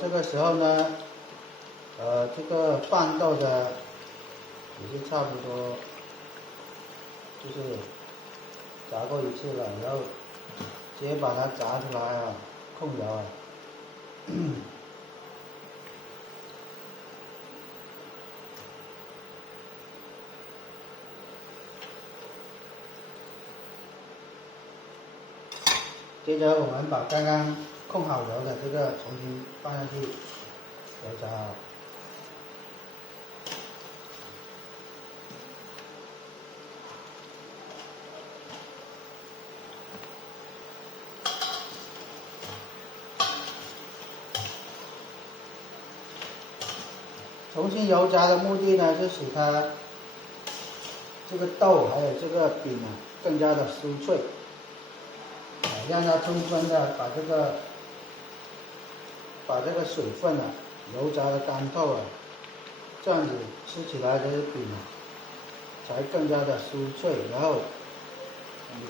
这个时候呢，这个拌豆的也是差不多，就是炸过一次了，然后直接把它炸出来啊，控油啊。接着我们把刚刚控好油的这个重新放上去，油炸好。重新油炸的目的呢，是使它这个豆还有这个饼啊更加的酥脆，让它充分的把这个水分啊油炸的干透啊，这样子吃起来这个饼啊才更加的酥脆。然后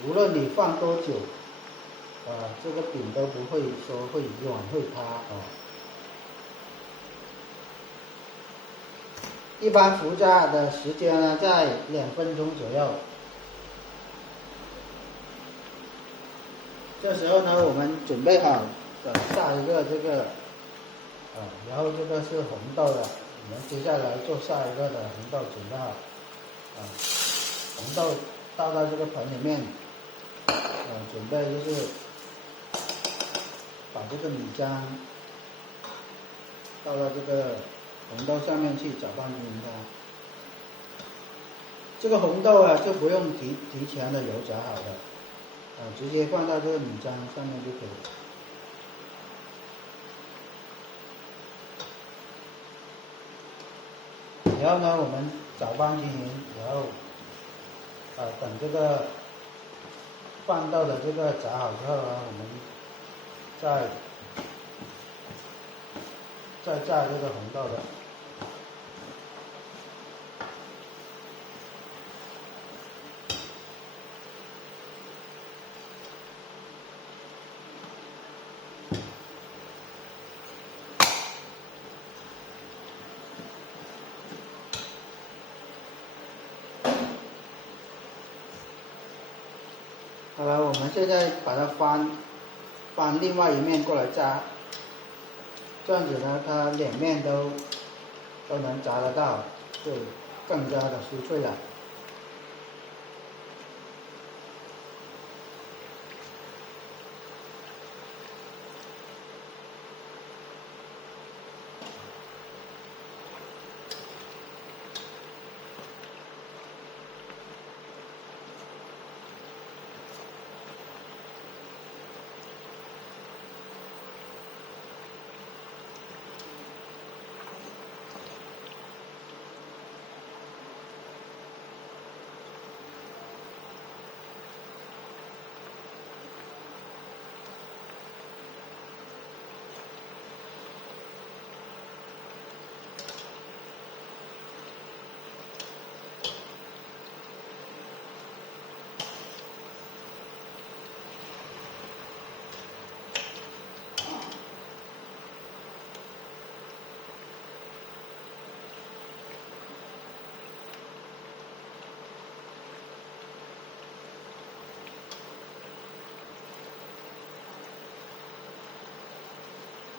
无论你放多久，这个饼都不会说会软会塌啊。一般复炸的时间呢，在2分钟左右。这时候呢，我们准备好下一个这个，然后这个是红豆的，我们接下来做下一个的红豆准备好，红豆倒到这个盆里面，准备就是把这个米浆倒到这个红豆上面去搅拌均匀它。这个红豆啊就不用提前的油炸好的，直接放到这个米浆上面就可以。然后呢，我们搅拌均匀，然后等这个拌豆的这个炸好之后呢，我们再炸这个红豆的。好了，我们现在把它翻另外一面过来炸，这样子呢，它两面都能炸得到，就更加的酥脆了。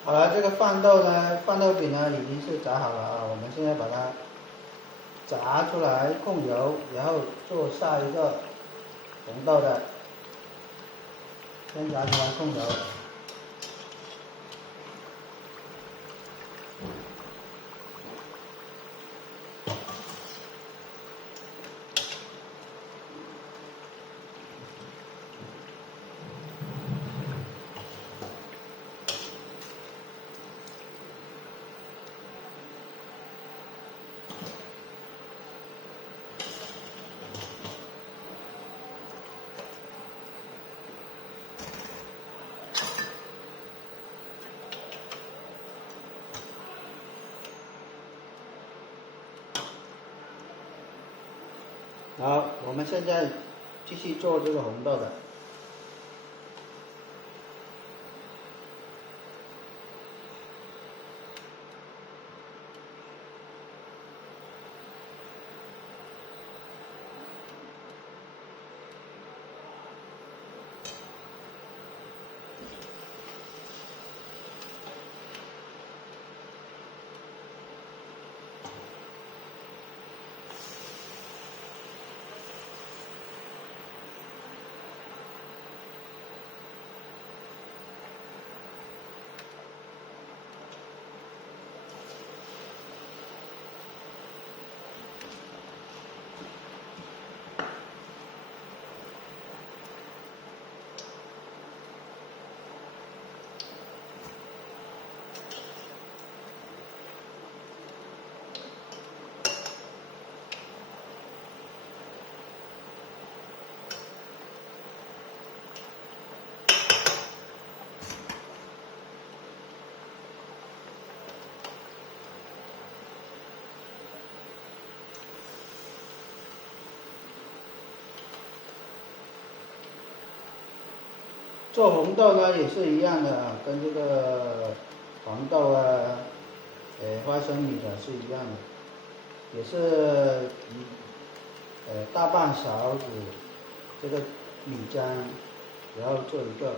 好了，这个饭豆饼呢已经是炸好了啊，我们现在把它炸出来控油，然后做下一个红豆的，先炸出来控油。好，我们现在继续做这个红豆的。做红豆呢也是一样的啊，跟这个黄豆啊，花生米的是一样的，也是大半勺子这个米浆，然后做一个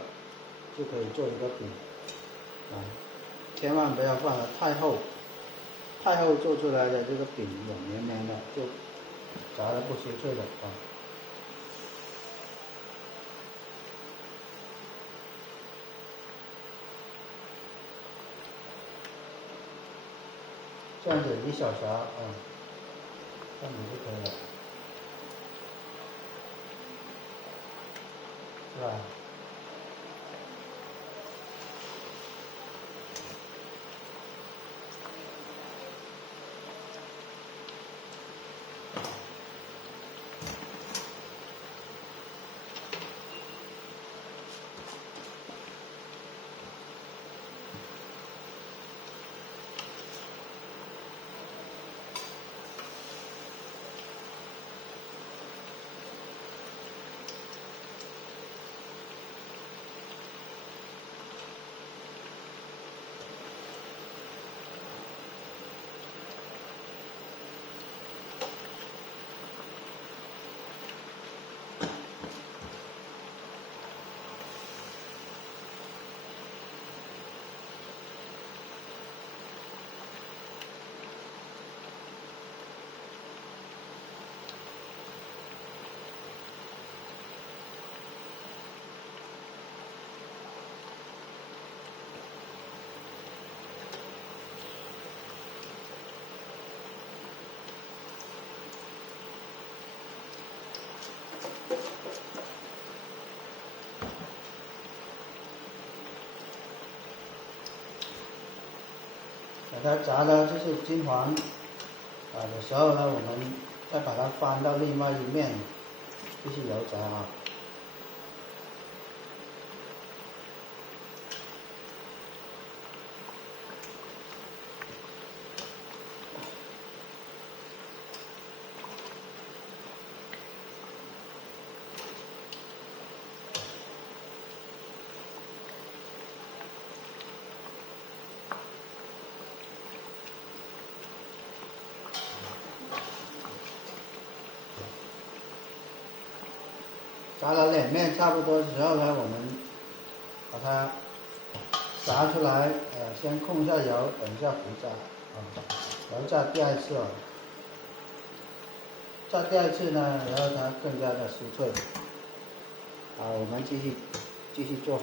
就可以做一个饼啊，千万不要放得太厚，太厚做出来的这个饼软绵绵的，就炸得不酥脆了啊。这样子1小勺啊，这样子就可以了，是吧？把它炸的就是金黄的时候呢，我们再把它翻到另外一面继续油炸啊。炸了两面差不多的时候呢，我们把它炸出来，先控一下油，等一下复炸啊，然后炸第二次啊，炸第二次呢，然后它更加的酥脆。啊，我们继续做。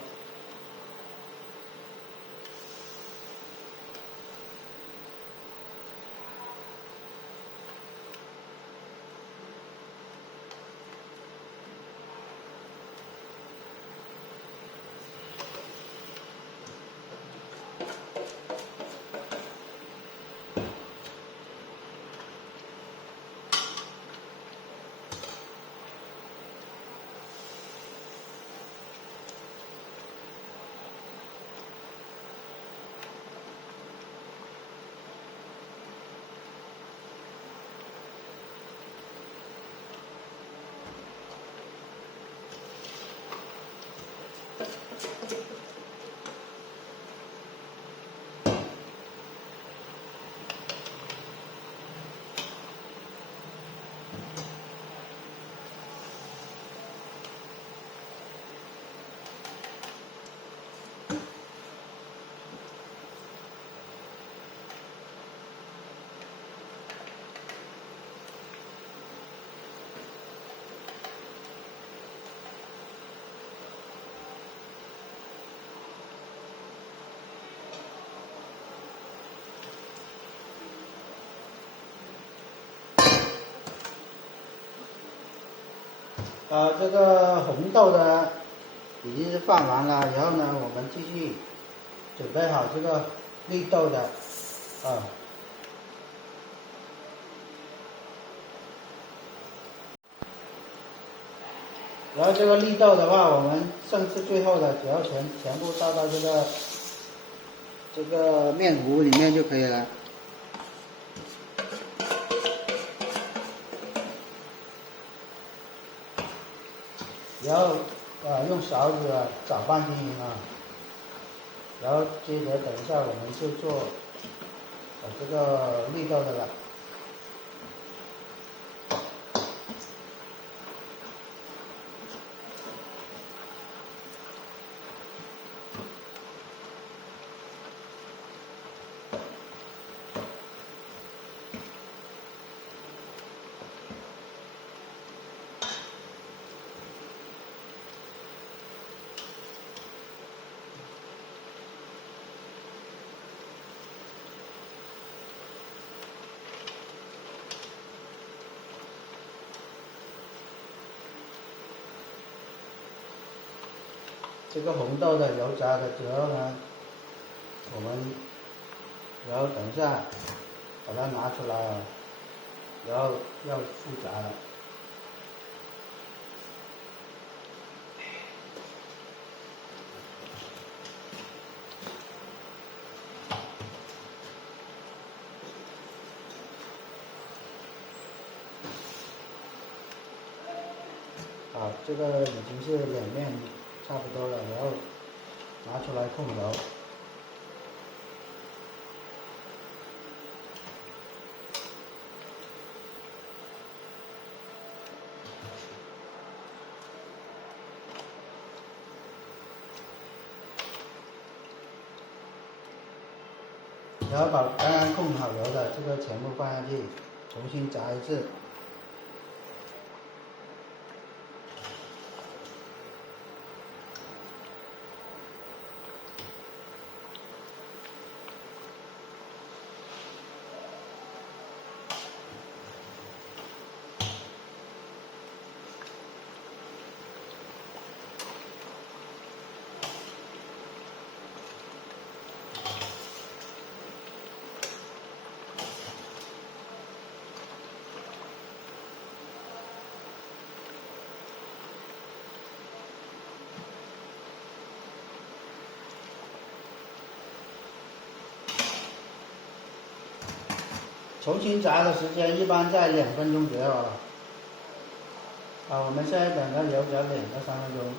这个红豆呢已经是放完了，然后呢，我们继续准备好这个绿豆的啊。然后这个绿豆的话，我们剩次最后的只要全部倒到这个面糊里面就可以了。然后用勺子搅拌均匀啊，然后接着等一下我们就做这个绿豆的了。这个红豆的油炸的之后呢，我们然后等一下把它拿出来啊，然后要复炸了。好，这个已经是两面差不多了，然后拿出来控油。然后把刚刚控好油的这个全部放下去，重新炸一次。重新炸的时间一般在2分钟左右啊。我们现在等它油炸2到3分钟。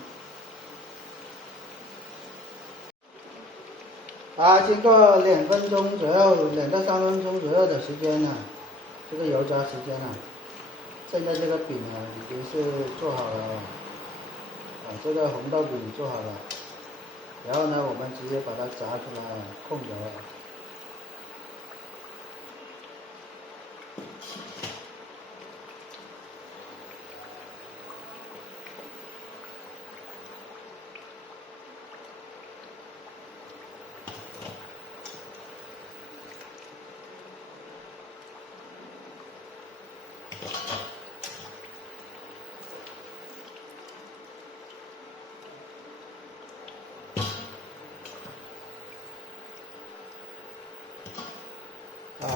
经过2分钟左右，2到3分钟左右的时间呢，这个油炸时间呢，现在这个饼呢已经是做好了这个红豆饼做好了，然后呢，我们直接把它炸出来控油。